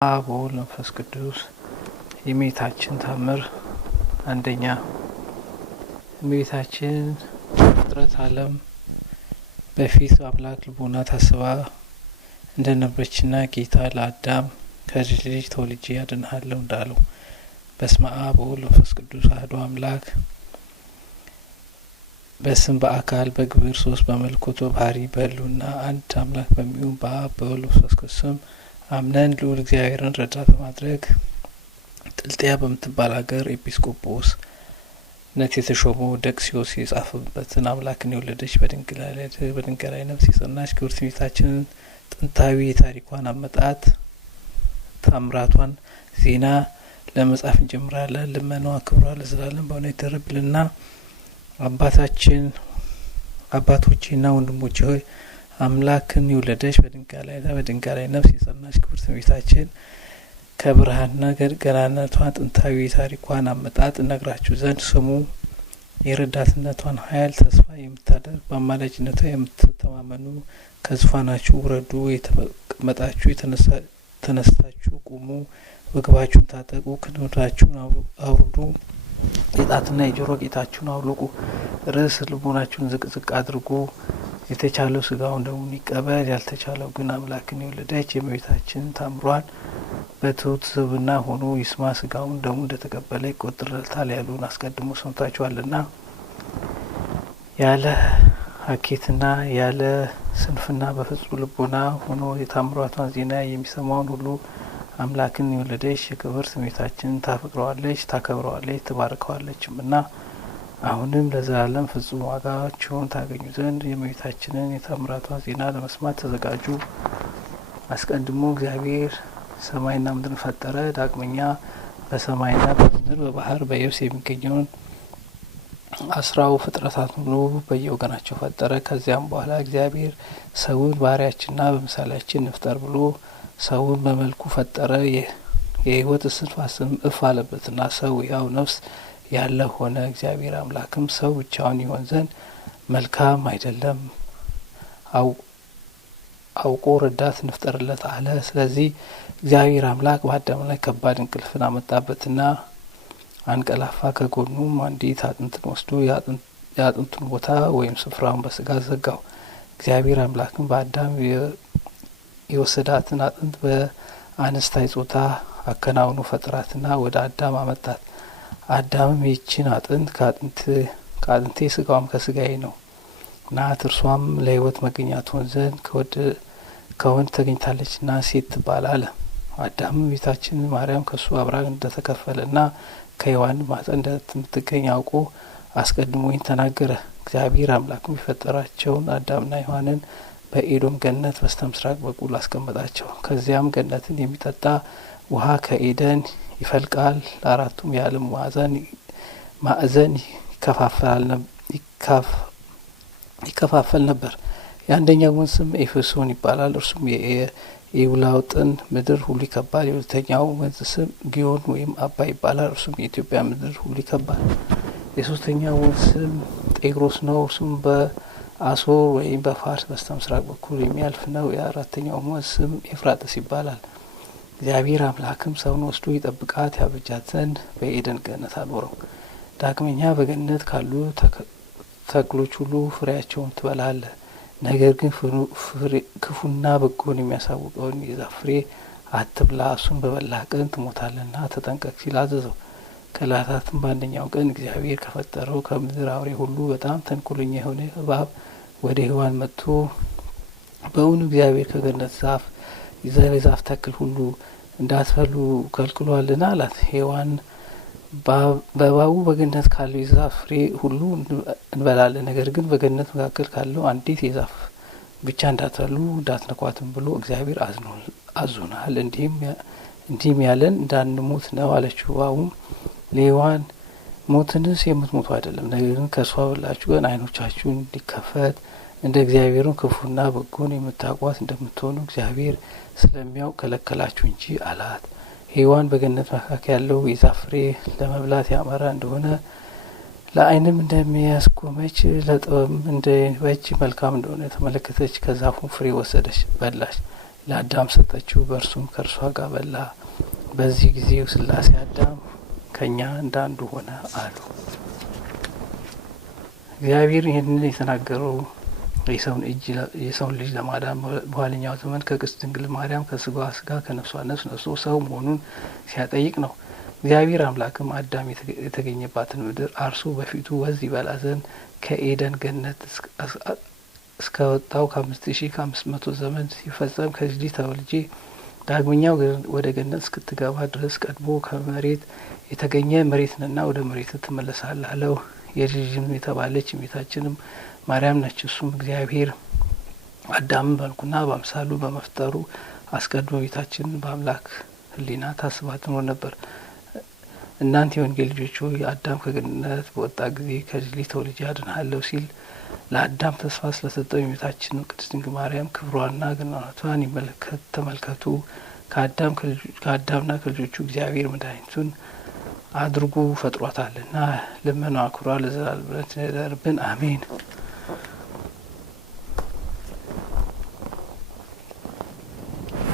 አብ ወወልድ ወመንፈስ ቅዱስ። የእመቤታችን ተአምር አንደኛ። እመቤታችን ፍጥረት ዓለም በፊት አምላክ ልቦና ታስባ እንደነበረችና ጌታ ለአዳም ከልጅ ልጅ ተወልጄ አድንሃለሁ እንዳለው በስመ አብ ወወልድ ወመንፈስ ቅዱስ አሐዱ አምላክ በስም በአካል በግብር ሶስት በመለኮት በባህሪ በሕልውና አንድ አምላክ በሚሆን በአብ በወልድ በመንፈስ ቅዱስ ስም አምነን ልዑል እግዚአብሔርን ረዳት በማድረግ ጥልጥያ በምትባል ሀገር ኤጲስቆጶስነት የተሾመው ደቅስዮስ የጻፈበትን አምላክን የወለደች በድንጋይ ነፍስ የጸናች ክብርት እመቤታችንን ጥንታዊ የታሪኳን አመጣጥ ታምራቷን ዜና ለመጻፍ እንጀምራለን። ልመናዋ ክብሯ ለዘላለም በእውነት ይደርብልና። አባቶቼና ወንድሞቼ ሆይ አምላክን የወለደች በድንጋይ ላይ ነፍስ የጸናች ክብርት እመቤታችን ከብርሃንና ገናነቷን ጥንታዊ ታሪኳን አመጣጥ እነግራችሁ ዘንድ ስሙ። የረዳትነቷን ኃይል ተስፋ የምታደርግ በአማላጅነቷ የምትተማመኑ ከዙፋናችሁ ውረዱ፣ የተቀመጣችሁ ተነስታችሁ ቁሙ፣ ወገባችሁን ታጠቁ፣ ክንዳችሁን አውርዱ፣ የጣትና የጆሮ ጌጣችሁን አውልቁ፣ ርዕስ ልቦናችሁን ዝቅ አድርጉ። የተቻለው ስጋውን ደሙን ይቀበል፣ ያልተቻለው ግን አምላክን የወለደች የእመቤታችንን ታምሯን በትሁት ስብዕና ሆኖ ይስማ። ስጋውን ደሙን እንደተቀበለ ይቆጠርለታል ያሉን አስቀድሞ ሰምታችኋልና። ያለ ሀኬትና ያለ ስንፍና በፍጹም ልቦና ሆኖ የታምሯቷን ዜና የሚሰማውን ሁሉ አምላክን የወለደች የክብርት እመቤታችንን ታፈቅረዋለች፣ ታከብረዋለች፣ ትባርከዋለችም እና አሁንም ለዘላለም ፍጹም ዋጋችሁን ታገኙ ዘንድ የእመቤታችንን የታምራቷን ዜና ለመስማት ተዘጋጁ። አስቀድሞ እግዚአብሔር ሰማይና ምድርን ፈጠረ። ዳግመኛ በሰማይና በምድር በባህር በየብስ የሚገኘውን 10 ፍጥረታት ሁሉ በየወገናቸው ፈጠረ። ከዚያም በኋላ እግዚአብሔር ሰውን ባሪያችንና በምሳሌያችን እንፍጠር ብሎ ሰውን በመልኩ ፈጠረ። የሕይወት እስትንፋስም እፍ አለበትና ሰው ሕያው ነፍስ ያለ ሆነ። እግዚአብሔር አምላክም ሰው ብቻውን ይሆን ዘንድ መልካም አይደለም፣ አውቆ ረዳት እንፍጠርለት አለ። ስለዚህ እግዚአብሔር አምላክ በአዳም ላይ ከባድ እንቅልፍን አመጣበትና አንቀላፋ። ከጎኑም አንዲት አጥንትን ወስዶ የአጥንቱን ቦታ ወይም ስፍራውን በስጋ ዘጋው። እግዚአብሔር አምላክም በአዳም የወሰዳትን አጥንት በአንስታይ ጾታ አከናውኖ ፈጠራትና ወደ አዳም አመጣት። አዳምም ይህችን አጥንት ከአጥንቴ ስጋዋም ከስጋዬ ነው ናት፣ እርሷም ለሕይወት መገኛ ትሆን ዘንድ ከወንድ ተገኝታለችና ሴት ትባል አለ። አዳምም እመቤታችን ማርያም ከሱ አብራክ እንደተከፈለና ከሔዋን ማኅፀን እንደምትገኝ አውቆ አስቀድሞ ይህን ተናገረ። እግዚአብሔር አምላክም የፈጠራቸውን አዳምና ሔዋንን በኤዶም ገነት በስተ ምስራቅ በኩል አስቀመጣቸው። ከዚያም ገነትን የሚጠጣ ውሃ ከኤደን ይፈልቃል፣ ለአራቱም የዓለም ማዕዘን ይከፋፈል ነበር። የአንደኛው ወንዝ ስም ኤፌሶን ይባላል፣ እርሱም የኤውላውጥን ምድር ሁሉ ይከባል። የሁለተኛው ወንዝ ስም ጊዮን ወይም አባይ ይባላል፣ እርሱም የኢትዮጵያ ምድር ሁሉ ይከባል። የሶስተኛው ወንዝ ስም ጤግሮስ ነው፣ እርሱም በአሶር ወይም በፋርስ በስተ ምስራቅ በኩል የሚያልፍ ነው። የአራተኛው ወንዝ ስም ኤፍራጥስ ይባላል። እግዚአብሔር አምላክም ሰውን ወስዶ ይጠብቃት ያበጃት ዘንድ በኤደን ገነት አኖረው። ዳግመኛ በገነት ካሉ ተክሎች ሁሉ ፍሬያቸውን ትበላለህ፣ ነገር ግን ክፉና በጎን የሚያሳውቀውን የዛፍ ፍሬ አትብላ፣ እሱን በበላህ ቀን ትሞታለህና ተጠንቀቅ ሲል አዘዘው። ከዕለታትም በአንደኛው ቀን እግዚአብሔር ከፈጠረው ከምድር አውሬ ሁሉ በጣም ተንኮለኛ የሆነ እባብ ወደ ሔዋን መጥቶ በእውኑ እግዚአብሔር ከገነት የዛፍ ተክል ሁሉ እንዳትበሉ ከልክሏልና አላት። ሔዋን በእባቡ በገነት ካለው የዛፍ ፍሬ ሁሉ እንበላለን፣ ነገር ግን በገነት መካከል ካለው አንዲት የዛፍ ብቻ እንዳትበሉ እንዳትነኳትም ብሎ እግዚአብሔር አዞናል። እንዲህም ያለን እንዳንሞት ነው አለችው። እባቡም ለሔዋን ሞትንስ የምትሞቱ አይደለም፣ ነገር ግን ከእርሷ በላችሁ ቀን ዓይኖቻችሁ እንዲከፈት እንደ እግዚአብሔርም ክፉና በጎን የምታውቋት እንደምትሆኑ እግዚአብሔር ስለሚያውቅ ከለከላችሁ እንጂ አላት። ሔዋን በገነት መካከል ያለው የዛፍ ፍሬ ለመብላት ያማረ እንደሆነ ለዓይንም እንደሚያስጎመጅ ለጥበብም እንደሚበጅ መልካም እንደሆነ ተመለከተች። ከዛፉም ፍሬ ወሰደች፣ በላች። ለአዳም ሰጠችው፣ በእርሱም ከእርሷ ጋር በላ። በዚህ ጊዜ ስላሴ አዳም ከኛ እንዳንዱ ሆነ አሉ። እግዚአብሔር ይህንን የተናገረው የሰውን ልጅ ለማዳን በኋለኛው ዘመን ከቅድስት ድንግል ማርያም ከስጋዋ ስጋ ከነፍሷ ነፍስ ነስቶ ሰው መሆኑን ሲያጠይቅ ነው። እግዚአብሔር አምላክም አዳም የተገኘባትን ምድር አርሶ በፊቱ ወዝ ይበላ ዘንድ ከኤደን ገነት እስከ ወጣው ከ5500 ዘመን ሲፈጸም ከዚህ ተወልጄ ዳግመኛ ወደ ገነት እስክትገባ ድረስ ቀድሞ ከመሬት የተገኘ መሬትንና ወደ መሬት ትመለሳለህ አለው። የልጅም የተባለች እመቤታችንም ማርያም ነች። እሱም እግዚአብሔር አዳምን በመልኩና በአምሳሉ በመፍጠሩ አስቀድሞ ቤታችን በአምላክ ሕሊና ታስባ ትኖር ነበር። እናንተ የወንጌል ልጆች ሆይ አዳም ከገነት በወጣ ጊዜ ከልጅ ተወልጄ አድንሃለሁ ሲል ለአዳም ተስፋ ስለሰጠው የእመቤታችን ቅድስት ድንግል ማርያም ክብሯና ገናናቷን ተመልከቱ። ከአዳምና ከልጆቹ እግዚአብሔር መድኃኒቱን አድርጎ ፈጥሯታልና ልመናዋ ክብሯ ለዘላለም ይደርብን፣ አሜን።